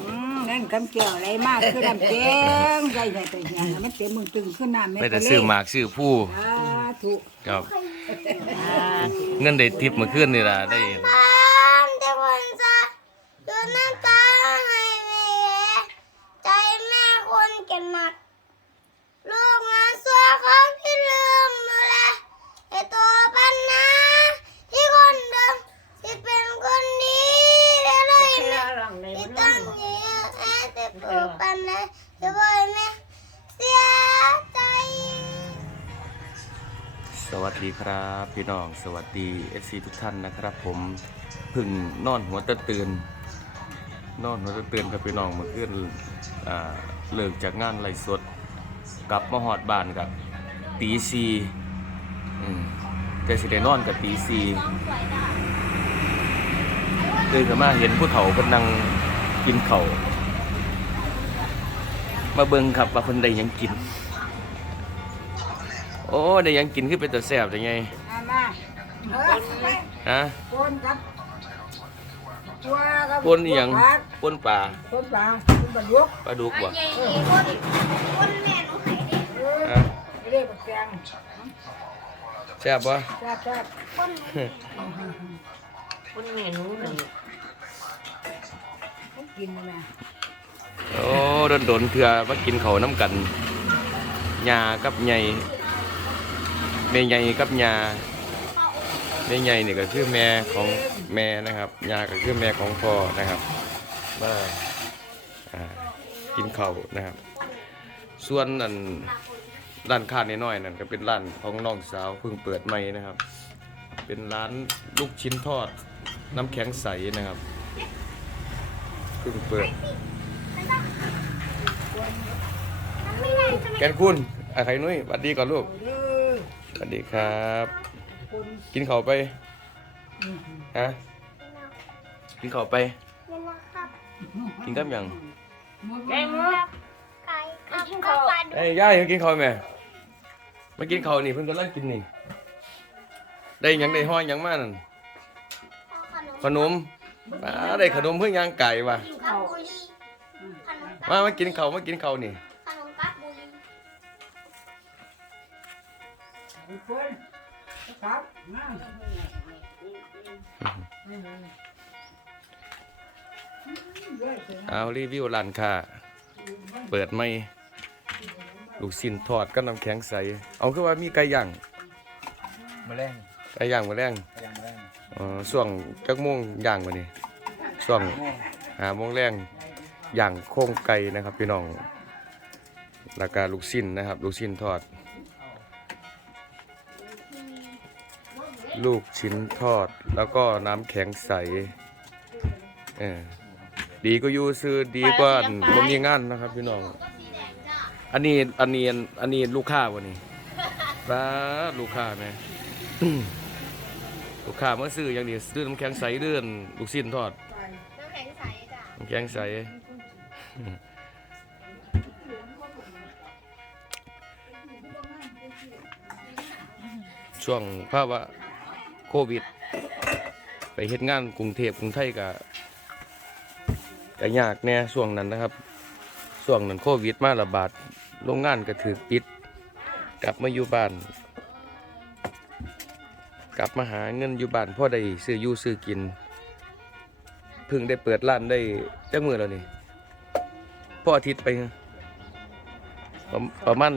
อืมนั่นคำเกี่ยวอะไรมากคือดำเจ๊งใจใหญ่ใจใหญ่มันเต็มมึงตึงขึ้นหน้าแม่ไปแต่ซื้อหมากซื้อผู้สาธุครับ เงินได้ทิปเมื่อคืนนี่ล่ะได้ บ้านแต่คนจะดูน้ำตาให้แม่ใจแม่คนเก็บหนัก ลูกมาสัวของที่ลืมดูแลไอตัวปัญหาที่คนเดิมที่เป็นคนดีอะไรแม่ที่ตั้งเยอะแอะที่ ปลูกปัญหาที่บ่อยแม่เสียใจ สวัสดีครับ พี่น้องสวัสดี FC ทุกท่านนะครับ ผมเพึ่งนอนหัวตะตื่นนอนหัวตะตื่นกับพี่น้องเมื่อคืนอ่าเลิกจากงานไล่สดกลับมาหอดบ้านกับตีซีอืมแต่สิได้นอนกับตีซีตื่นขึ้นมาเห็นผู้เฒ่าเพนนั่งกินเข้าว มาเบิ่งครับว่าเพิ่นได้หยังกิน โอ้ได้หยังกินขึ้นเป็นตัวแซ่บได้ไงมามาเฮ้ยฮะคนครับตัวกับปนอหยังผักปนปลาคนปลาคนปลาดุกปลาดุกบ่ใหญ่ๆคนคนแม่หนูให้ดิเออฮะเรียกว่าแกงแซ่บบ่แซ่บแซ่บคนคนเมนูหนึ่งเขากินนะโอ้ โดนโดนๆเถื่อมากินเขาน้ำกันยากับใหญ่แม่ใหญ่กับยาแม่ใหญ่นี่ก็คือแม่ของแม่นะครับยาก็คือแม่ของพ่อนะครับมากินเขานะครับ ส่วนอันร้านค้าน้อยๆนั่นก็เป็นร้านของน้องสาวเพิ่งเปิดใหม่นะครับ เป็นร้านลูกชิ้นทอดน้ำแข็งใสนะครับเพิ่งเปิด แกนคุณอะใครนุ้ยสวัสดีก่อนลูกเด้อสวัสดีครับคนกินข้าวไปอืมฮะกินข้าวไปนี่นะครับกินกับหยังแกงมุกไก่กับข้าวปลาดุกเอ้ยย่ายมากินข้าวไหมมากินข้าวนี่เพิ่นกำลังกินนี่ได้หยังได้ห้อยหยังมานั่นขนมมาได้ขนมเพื่อย่างไก่ว่ะกับบุรีขน มกับมามากินข้าวมากินข้าวนี่ ขนมกับบุรีคนครับนั่งเอารีวิวร้านค้าเปิดไม่ลูกชิ้นทอดกับน้ำแข็งใส เอาคือว่ามีไก่ย่างมาแรงไก่ย่างมาแรงพยายามมาแรงเอ่อช่วงจักโมงย่างมานี่ช่วงหาโมงแรง ย่างโค้งไก่นะครับพี่น้องแล้วก็ลูกชิ้นนะครับ ลูกชิ้นทอด ลูกชิ้นทอดแล้วก็น้ำแข็งใสเออดีก็อยู่ซื้อดีกว่าบ่มีงานนะครับพี่น้อง อันนี้อันนี้อันนี้ลูกค้าวะนี่ป้าดลูกค้าไหมลูกค้ามาซื้ออย่างนี้ซื้อน้ำแข็งใสเลื่อนลูกชิ้นทอดน้ำแข็งใสจ้ะน้ำแข็งใส ช่วงภาวะโควิด ไปเฮ็ดงานกรุงเทพกรุงไทยก็ก็ยากแน่ช่วงนั้นนะครับช่วงนั้นโควิดมาระบาดโรงงานก็ถือปิด กลับมาอยู่บ้าน กลับมาหาเงินอยู่บ้านพ่อได้ซื้ออยู่ซื้อกินเพิ่งได้เปิดร้านได้จักมือแล้วนี่ พ่ออาทิตย์ไปประประมาณ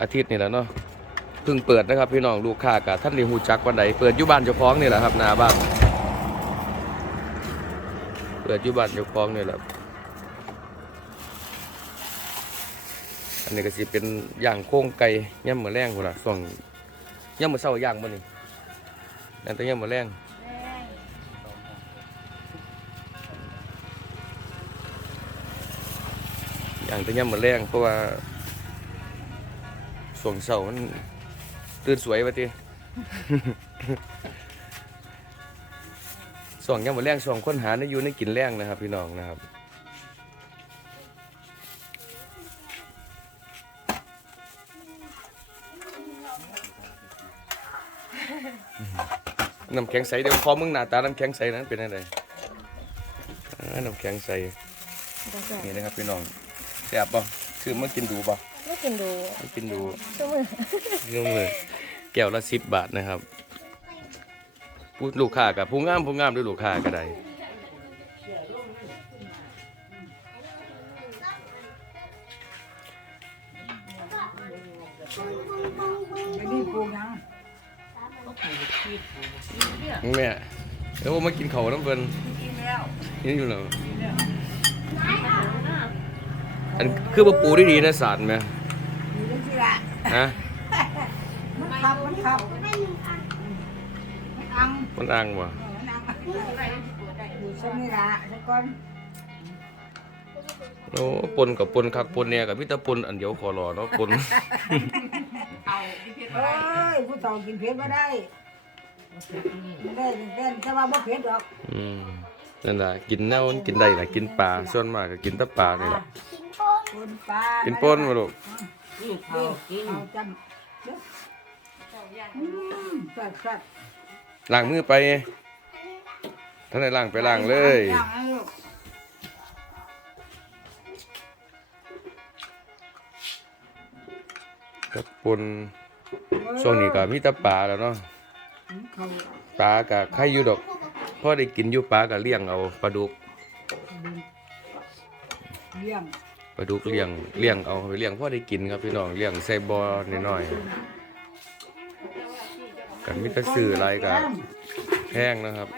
อาทิตย์นี่แหละเนาะเพิ่งเปิดนะครับพี่น้องลูกค้ากะท่านได้ฮู้จักวันใดเปิดยู่บ้านเจ้าของนี่แหละครับนาบ้านเปิดยู่บ้านเจ้าของนี่แหละอันนี้ก็สิเป็นย่างโค้งไก่ย่ำมือแรงพุ่นละส่วงย่ำมือเช้าย่างบ่นี่นั่นตัวเงี้ยหมดแรงางตัวเงี้ยหมดแรงเพราะว่าสวงเสามันตื่นสวยปะทีสองเงี้ยหมดแรงสองค้นหาในอยู่ในกินแรงนะครับ พี่น้องนะครับน้ำแข็งใสเดี๋ยวขอมึงหน้าตาน้ำแข็งใสนั้นเป็นอะไรอ่าน้ำแข็งใส่นี่นะครับพี่น้อง แซ่บป่ะคือมากินดูป่ะไม่กินดูมากินดูชั่วมือยุ่งเลยแก้วละสิบบาทนะครับผู้ลูกค้ากับผู้งามผู้งามด้วยลูกค้าก็ได้ไม่ได้ปลูกหยังแม่เดี๋ยวผมมากินเขาวน้ำเพิ่นกินแล้วนี่อยู่แล้ว อันคือบ่ปูดีๆนะสารไหมอยู่จังซี่ล่ะฮะมันขับมันขับมันอังมันอ้างบ่เออมันอังอยู่ซั่นนี่ล่ะสักก่อนโอ้ปนกับปนคักปนเนี่ยกับมิตรปนอันเดียวขอรอเนาะปน เอ้ยผู้เฒ่ากินเผ็ดบ่ได้บ่ได้เป็นแต่ว่าบ่เผ็ดดอกอืมนั่นล่ะกินแนวกินได้ล่ะกินปลาส่วนมากก็กินแต่ปลานี่ล่ะกินโพน ปนปลากินปนบ่ลูกนี่เขากินเอาจำเด้ออืมแซ่บล้างมือไปท่านได้ล้างไปล้างเลยล้างให้ลูกกับปนช่วงนี้ก็มีแต่ปลาแล้วเนาะเขาปลาก็ใครอยู่ดอกพอได้กินอยู่ปลาก็เลี้ยงเอาปลาดุกเลี้ยง ปลาดุกเลี้ยงเลี้ยงเอาไปเลี้ยงพอได้กินครับพี่น้องเลี้ยงใส่บ่อน้อยๆกันมีแต่ซื้ออะไรก็แพงนะครับ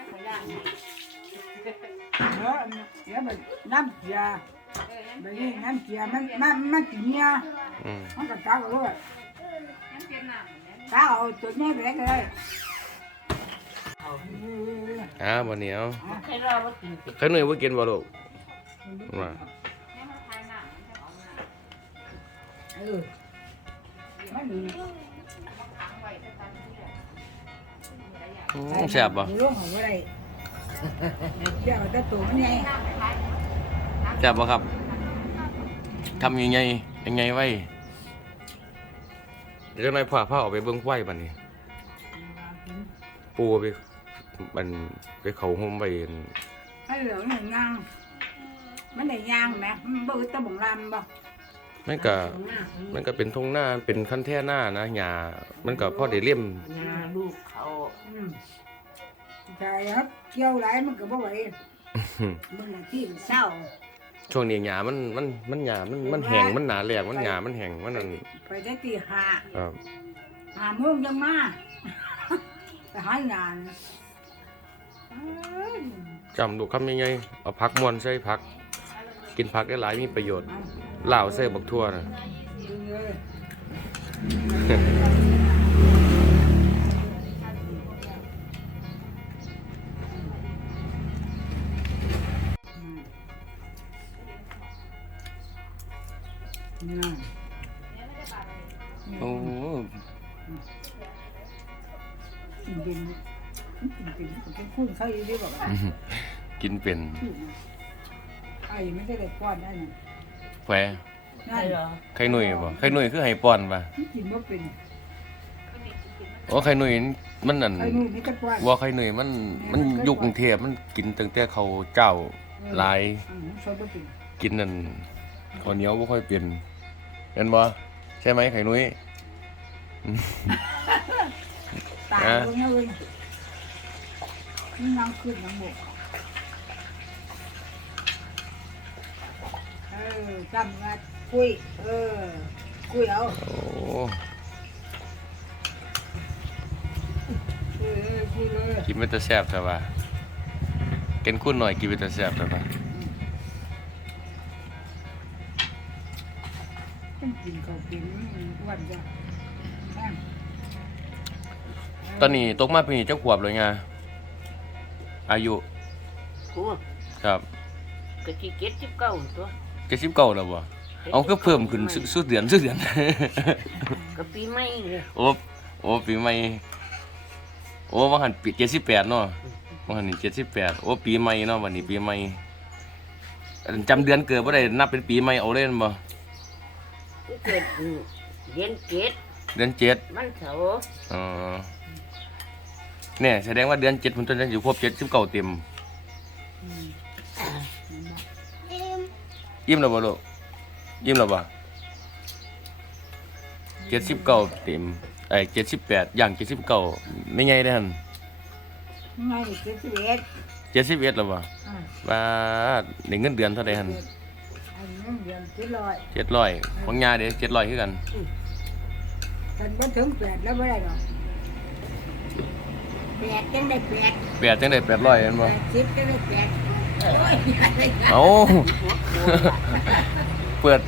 เออเดี๋ยวมันน้ำเกลือแบบนี้น้ำเกลือมันมันมันกินเนี่ยอืมมันก็ตักเอาเลยตักเอาตัวนี้ไปเลยก็ได้อ่าบ่เหนียวใครรอว่ากินใครหน่อยบ่กินบ่ลูกว่า เออมันอืมแซ่บบ่ลงของอะไรเดี๋ยวแต่ตัวมันไงแซ่บบ่ครับทำยังไงยังไงไว้เดี๋ยวจังได๋พาพาออกไปเบิ่งควายบัดนี้ ปูไปมันไปเขาห่มไปไอ้เหลืองหนึ่งยางมันได้ยางไหมมันบ่ตะบ่งลำบ่ มันก็มันก็เป็นทงหน้าเป็นคันแท่หน้านะหญ้ามันก็พอได้เลี่ยมงาลูกเขาอืมใช่ครับเที่ยวหลายมันก็บ่ไหวมันน่ะที่มันเศร้าช่วงนี้หญ้ามันมันมันหญ้ามันมันแห้งมันหนาแหลกมันหญ้ามันแห้งมันนั่นไปได้ตีห้าครับห้าโมงยังมาไปหางานเอ้ยจำดูคำยังไงเอาผักมวนใส่ผัก กินผักได้หลายมีประโยชน์ ลาวใส่บักทั่วน่ะดึงเลยอืมโอ้กินเป็นกินเป็นเป็นคู่เขาอยู่ดีบอกกินเป็นไอ้ไม่ได้เลยป้อนได้น่ะแควนั่นเหรอไข่หนุ่ยบ่ไข่หนุ่ยคือไห้ป้อนป่ะกินว่าเป็นโอ้ไข่หนุ่ยมันนั่นไอ้นู่นนี่ก็ป้อนว่าไข่หนุ่ยมันมันอยุคกรุงเทพมันกินตั้งแต่เขาเจ้าหลายอืมชอบว่าเป็นกินนั่นข้าวเหนียวบ่ค่อยเป็นเห็นบ่ใช่ไหมไข่นุ้ยตายอะตรงนี้เลยนี่นั่งขึ้นนั่งบก ออจำว่าคุย เออ คุยเอาโอ้คุยเลยคุยเลยกินเป็นตะแซ่บแต่ว่ากินคุ้นหน่อยกินเป็นตะแซ่บแต่ว่าต้องกินข้าวกินวันจ้ะแม่งตอนนี้ตกมาปีนี้เจ้าขวบเลยไงอายุ กูครับกะทิเก็ดสิบเก้าตัว เจ็ดสิบเก้าแล้วบ่เอาก็เพิ่มขึ้นสุสุดเดือนสุดเดือนกะปีใหม่เลยโอ้โอ้ปีใหม่โอ้ว่าหันปีเจ็ดสิบแปดเนาะว่าหันนี่เจ็ดสิบแปดโอ้ปีใหม่เนาะวันนี้ปีใหม่อันจำเดือนเกิดบ่ได้นับเป็นปีใหม่เอาเล่นบ่กูเกิดเดือนเจ็ดเดือนเจ็ดมันเสาร์อ๋อเนี่ยแสดงว่าเดือนเจ็ดผมตอนนั้นอยู่ครบเจ็ดสิบเก้าเต็มอืม อิ่มแล้วบ่ลูกอิ่มแล้วบ่เจ็ดสิบเก้าเต็มไอ้เจ็ดสิบแปดอย่างเจ็ดสิบเก้าไม่ไงได้อหั่นง่ายเจ็ดสิบเอ็ดเจ็ดสิบเอ็ดแล้วบ่อ่าว่าได้เงินเดือนเท่าใดหั่นอันนี้เดือนเจ็ดร้อยเจ็ดร้อยของยาเด้เจ็ดร้อยคือกันฉันบ่ถึงแปดแล้วไม่ได้หรอกแปดจังได้แปดแปดจังได้แปดร้อยเห็นแปบ่ดสิบจังได้แปด โอ้ยอะไรกันเอาเปิด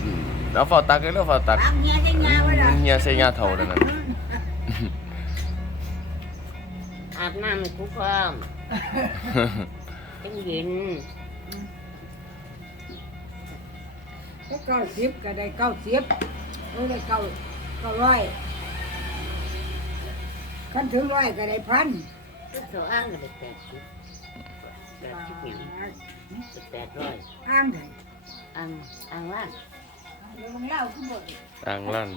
เอาฝาตักเลยแล้วฝาตักตามเฮียจังยาไว้ละเฮียใส่ยาเท่านั่นน่ะอาบน้ำให้กูพร้อมจังเย็นถ้าเก้าสิบก็ได้เก้าสิบโอ้ยได้เก้าเก้าร้อยขันถึงร้อยก็ได้พันเสาอ้างก็ได้แปดสิบ แปดสิบหยังแปดร้อยอ้างได้อ่างอ่างว่านเดี๋ยวมึงเล่าขึ้นบดต่างลั่น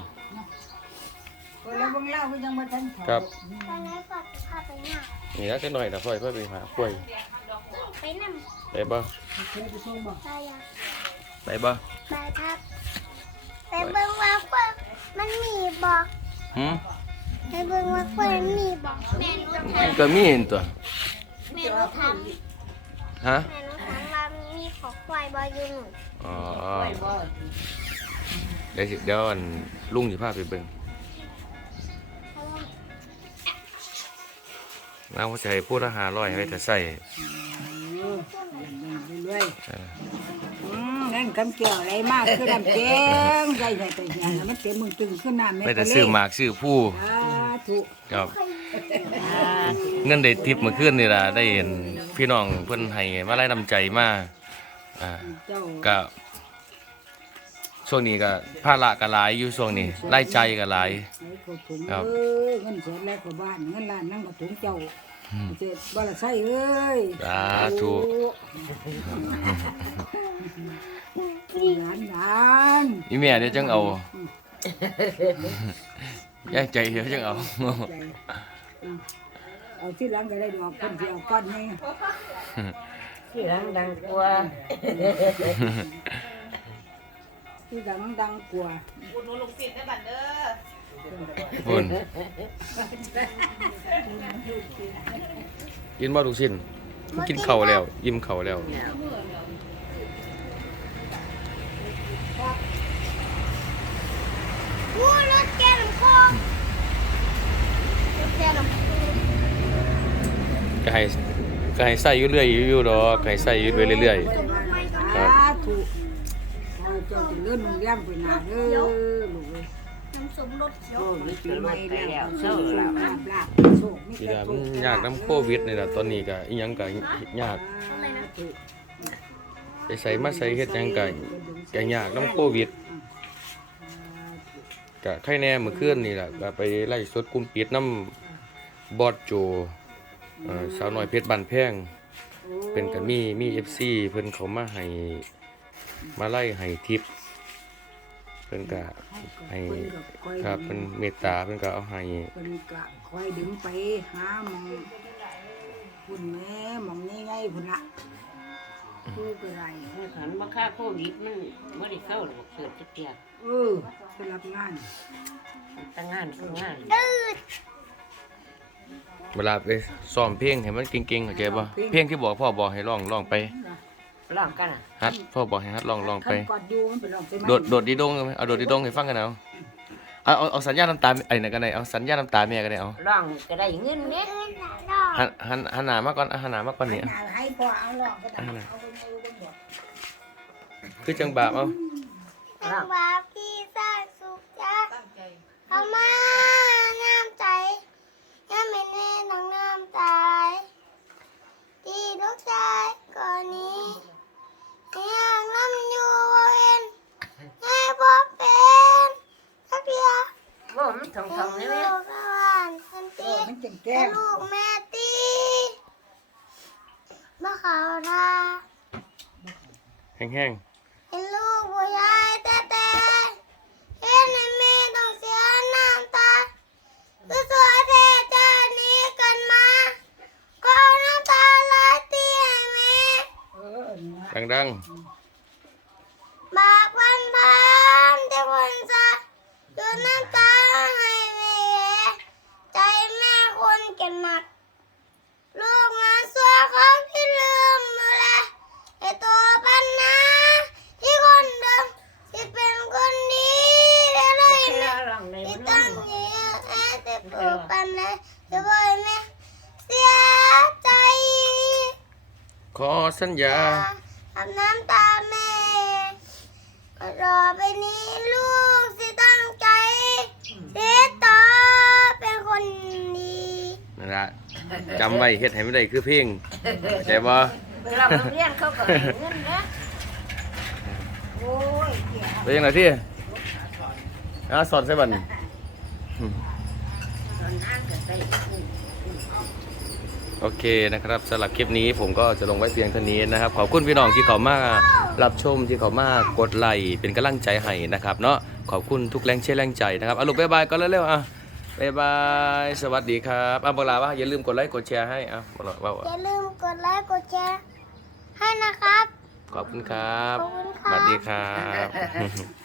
คนแล้วมึงเล่าก็ยังมาทันเขาครับตอนนี้ฝากพาไปหน้านี่แล้วจะหน่อยนะพ่อยพ่อยไปหากล้วยไปนั่งไปบ่เคยไปส่งบ่ไปยังไปบ่ไปครับไปเบิ่งว่าเพื่อนมันมีบอกหืมไปเบิ่งว่าเพื่อนมีบอกแม่หนูถามก็มีเห็นตัวแม่หนูถาม ฮะแม่หนูถามว่ามีขอควายบอยอยู่หนูอ๋อไปบ่เดี๋ยวสิเดี๋ยวอันลุงสิพาไปเบิ่งน้าว่าจะให้พูดละ500ให้ไว้แต่ใส่เรื่อยเออๆอืมนั่นคำเกี่ยวอะไรมากคือดำเจ๊งใจใหญ่แต่ใหญ่มันเต็มมึงตึงขึ้นหน้าแม่ไปแต่ซื้อหมากซื้อผู้สาธุครับอ่าเงินได้ทิปเมื่อคืนนี่ล่ะได้เห็น พี่น้องเพิ่นให้มาไล่น้ำใจมาอ่าเจ้าก็ช่วงนี้ก็ภาระก็หลายอยู่ช่วงนี้รายใจายก็หลายไอ้ขถุงครับเอ้ยเงินแสนแรกกว่าบ้านเงินล้านนั่งกับถุงเจ้าเจ็ดบาละไส้เอ้ยสาธุหลานหลานอีแม่เดี๋ยวจังเอาย่ายใจเดี๋ยวจังเอาใจอืม เอาที่หลังก็ได้ดอกคนที่เอาก้อนนี่ที่หลังดังกว่าที่หลังดังกว่าพุ่นกินบ่ทุกชิ้นกินข้าวแล้วอิ่มข้าวแล้ววู้รถแกน้ำโคงรถแกน้ำโคง ก็ให้ ก็ให้ใส่อยู่เรื่อยอยู่ดอกก็ให้ใส่อยู่ไปเรื่อยสาธุขอให้เจ้าจะเลื่อนมึงเลี้ยงไปหนาเด้อลูกเอ้ยน้ำสมรสเขียวโอ้ยปีเกิดใหมาม่ไปแล้วแล้วโชเศร้าคแล้วลาภลาภโชคมีๆทีแต่ละโชมันคยากน้ำโควิดนี่ล่ะตอนนี้ก็อีหยังก็ยากสาธุไปใส่มาใส่เฮ็ดหยังก็ก็ยากน้ำโควิดก็ใครแน่เมื่อคืนนี่ล่ะก็ไปไล่สดกลุ่มปิดน้ำบอดโจ เอ่อสาวน้อยเพชรบ้านแพงเป็นก็มีมี FC เพิ่นเขามาให้มาไล่ให้ทิปเพิ่นก็ให้ครับเพิ่นเมตตาเพิ่นก็เอาให้เป็นกะคอยดึงไปหาหมองคุณแม่หมองง่ายๆพุ่นละผู้ก็ไรมันขันมาค่าโควิดมันไม่ได้เข้าหรอกเกิดจะเกียกเออไปรับงานตั้งงานก็งาน เวลาไปซ้อมเพลงให้มันเก่งๆเข้าใจบ่เพลงที่บอกพ่อบอกให้ร้องร้องไปร้องกันอะฮัดพ่อบอกให้ฮัดร้องร้องไปขั้นกอดอยู่มันเป็นรองใช่ไหมโดดโดดดีดงเอาไหมเอาโดดดีดงให้ฟังกันเอาเอาเอาเอาสัญญาณน้ำตาไอ้นั่นก็ได้เอาสัญญาณน้ำตาแม่ก็ได้เอาร้องก็ได้เงินเนี่ยหันหันหันหน้ามาก่อนเอาหันหน้ามาก่อนนี่หาให้พอเอาหลอกก็ได้เอาหน่อยเอาไปเอาไปบอกคือจังบาปเอาจังหวะพี่สร้างสุขจ้าเอามาน้ำใจย่าไม่แน่ต้องน้ำตาไหลที่ลูกชายก่อนนี้ยังน้ำอยู่บ่เห็นให้บ่เป็นสักเดียว ว่ามันทองทองๆ เห็ นี่ น ไหม ลูกละวันสัน เอ ติ อมันจังแก้ แต่ ม ลูกแม่ตีมาเขาท่า แห้งเห็นลูกผู้ชายแต่แต่เห็นในแม่ต้องเสียน้ำตาคือสัวเทจานี้กันมา ก็เอาน้ำตาไหลตีให้แม่เออนะดังบากวันพานที่คนจะอยู่น้ำตาให้แม่ใจแม่คนเก็บหนัก ลูกมาสัวของพี่ลืมดูแลไอตัวปัญหาที่คนเดิมที่เป็นคนดีได้เลยนะ ลองเลย ที่ มัน ตั้งเยอะแอะแต่ตัวปัญหาที่บ่อยแม่เสียใจ ๆ ขอสัญญาทำน้ำตาแม่รอไปนี้ลูกสิตั้งใจเสียต่อเป็นคนดีนั่นละจำไว้เฮ็ดให้ไม่ได้คือเพลงเข้าใจบ่ไปลองโรงเรียนเขาก็ให้เงินนะโอ้ยเกี่ยเป็นยังไงที่อะสอนใส่บัดนตอนนั้นก็ไป โอเคนะครับสำหรับคลิปนี้ผมก็จะลงไว้เพียงเท่านี้นะครับ ขอบคุณพี่น้องที่เขามารับชมที่เขามากดไลค์เป็นกำลังใจให้นะครับเนาะขอบคุณทุกแรงเชียร์แรงใจนะครับเอาลูกบ๊ายบายก็เร็วๆอะบ๊ายบายสวัสดีครับอะบอกลาว่าอย่าลืมกดไลค์กดแชร์ให้อะบอกลาว่าอย่าลืมกดไลค์กดแชร์ให้นะครับ ขอบคุณครับขอบคุณครับสวัสดีครับ